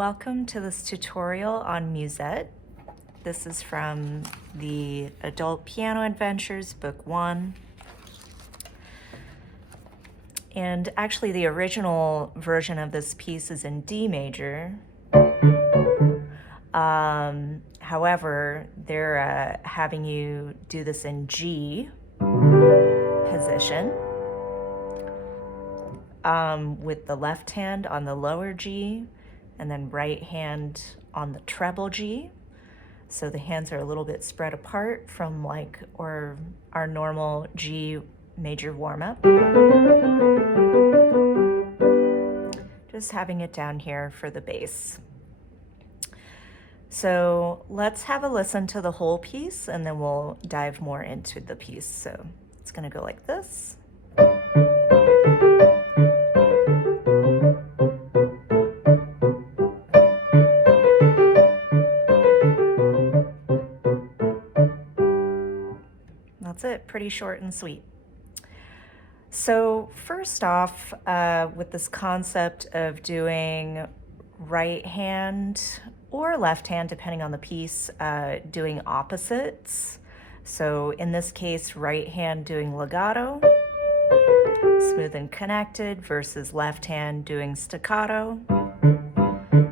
Welcome to this tutorial on Musette. This is from the Adult Piano Adventures, Book 1. And actually the original version of this piece is in D major. However, they're having you do this in G position with the left hand on the lower G and then right hand on the treble G. So the hands are a little bit spread apart from our normal G major warm-up. Just having it down here for the bass. So let's have a listen to the whole piece and then we'll dive more into the piece. So it's gonna go like this. That's it, pretty short and sweet. So first off, with this concept of doing right hand or left hand, depending on the piece, doing opposites. So in this case, right hand doing legato, smooth and connected, versus left hand doing staccato,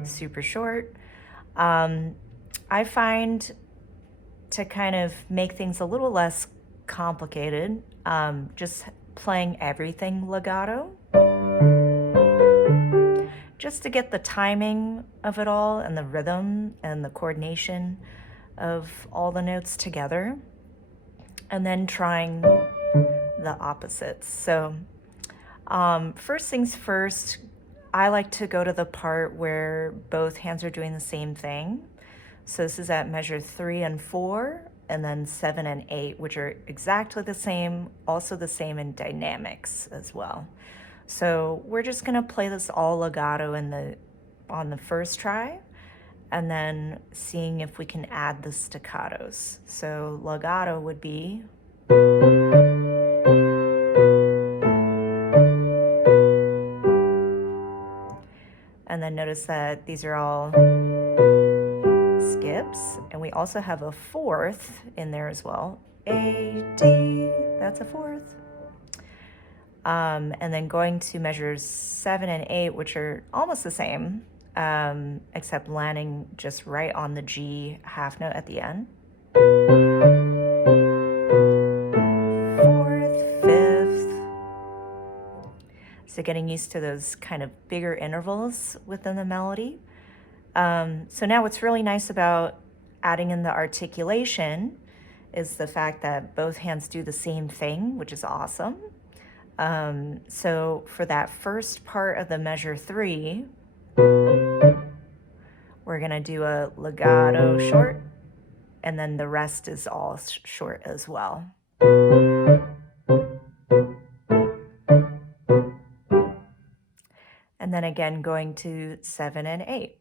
super short. I find to kind of make things a little less complicated, just playing everything legato, just to get the timing of it all and the rhythm and the coordination of all the notes together, and then trying the opposites. So first things first, I like to go to the part where both hands are doing the same thing. So this is at measure 3 and 4, and then 7 and 8, which are exactly the same, also the same in dynamics as well. So we're just gonna play this all legato on the first try, and then seeing if we can add the staccatos. So legato would be, and then notice that these are all skips, and we also have a fourth in there as well. A, D, that's a fourth. And then going to measures 7 and 8, which are almost the same, except landing just right on the G half note at the end. Fourth, fifth. So getting used to those kind of bigger intervals within the melody. So now what's really nice about adding in the articulation is the fact that both hands do the same thing, which is awesome. So for that first part of the measure 3, we're gonna do a legato short, and then the rest is all short as well. And then again, going to 7 and 8.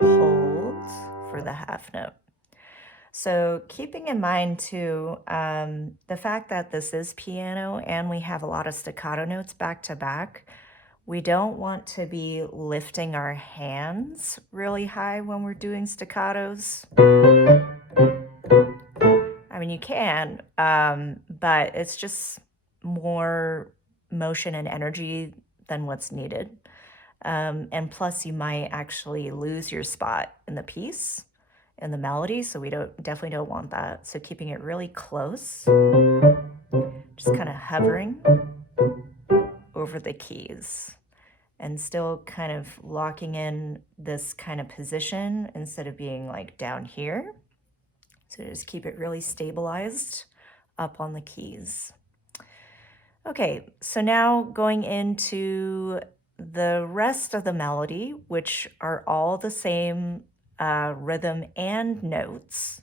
Hold for the half note. So keeping in mind too, the fact that this is piano and we have a lot of staccato notes back to back, we don't want to be lifting our hands really high when we're doing staccatos. I mean, you can, but it's just more motion and energy than what's needed. And plus you might actually lose your spot in the piece, in the melody, so we definitely don't want that. So keeping it really close, just kind of hovering over the keys and still kind of locking in this kind of position instead of being like down here. So just keep it really stabilized up on the keys. Okay, so now going into the rest of the melody, which are all the same rhythm and notes,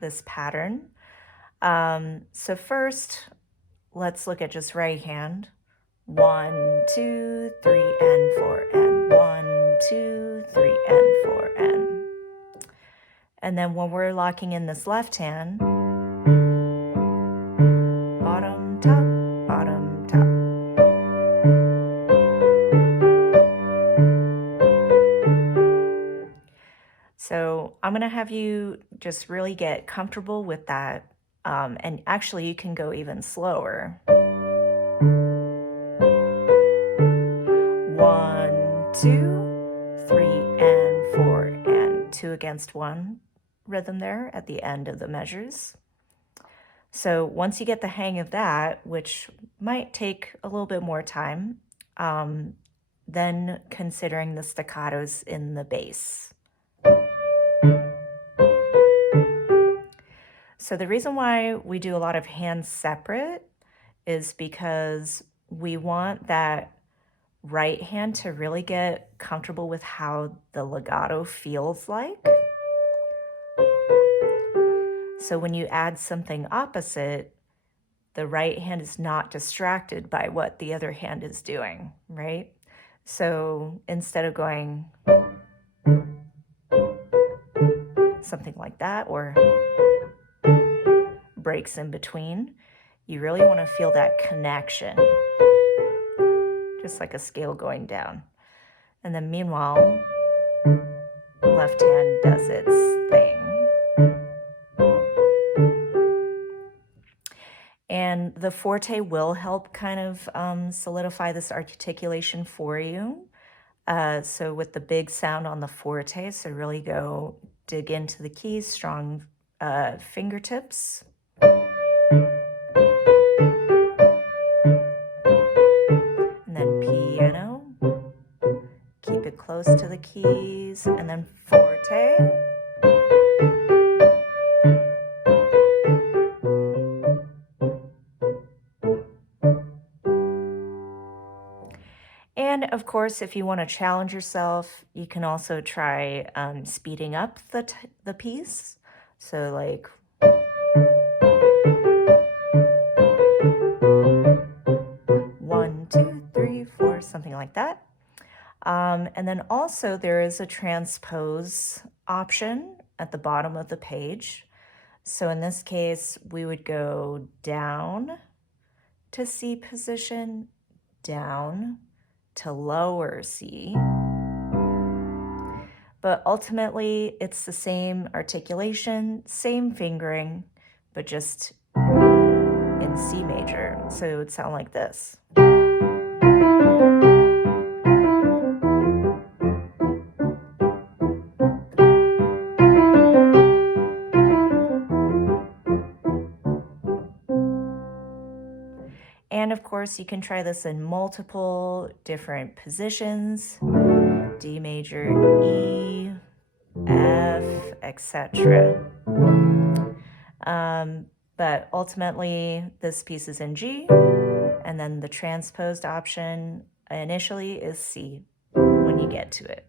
this pattern. So first, let's look at just right hand. 1, 2, 3, and 4, and 1, 2, 3, and 4, and. And then when we're locking in this left hand, bottom, top, to have you just really get comfortable with that. And actually, you can go even slower. 1, 2, 3, and 4, and 2 against 1 rhythm there at the end of the measures. So once you get the hang of that, which might take a little bit more time, then considering the staccatos in the bass. So the reason why we do a lot of hands separate is because we want that right hand to really get comfortable with how the legato feels like. So when you add something opposite, the right hand is not distracted by what the other hand is doing, right? So instead of going something like that or breaks in between, you really want to feel that connection, just like a scale going down. And then meanwhile, left hand does its thing. And the forte will help kind of solidify this articulation for you. So with the big sound on the forte, so really go dig into the keys, strong fingertips. And then piano, keep it close to the keys, and then forte. And of course, if you want to challenge yourself, you can also try speeding up the piece. So like 1, 2, 3, 4, something like that. And then also there is a transpose option at the bottom of the page. So in this case, we would go down to C position, down to lower C. But ultimately, it's the same articulation, same fingering, but just in C major. So it would sound like this. And of course, you can try this in multiple different positions, D major, E, F, etc. But ultimately, this piece is in G, and then the transposed option initially is C when you get to it.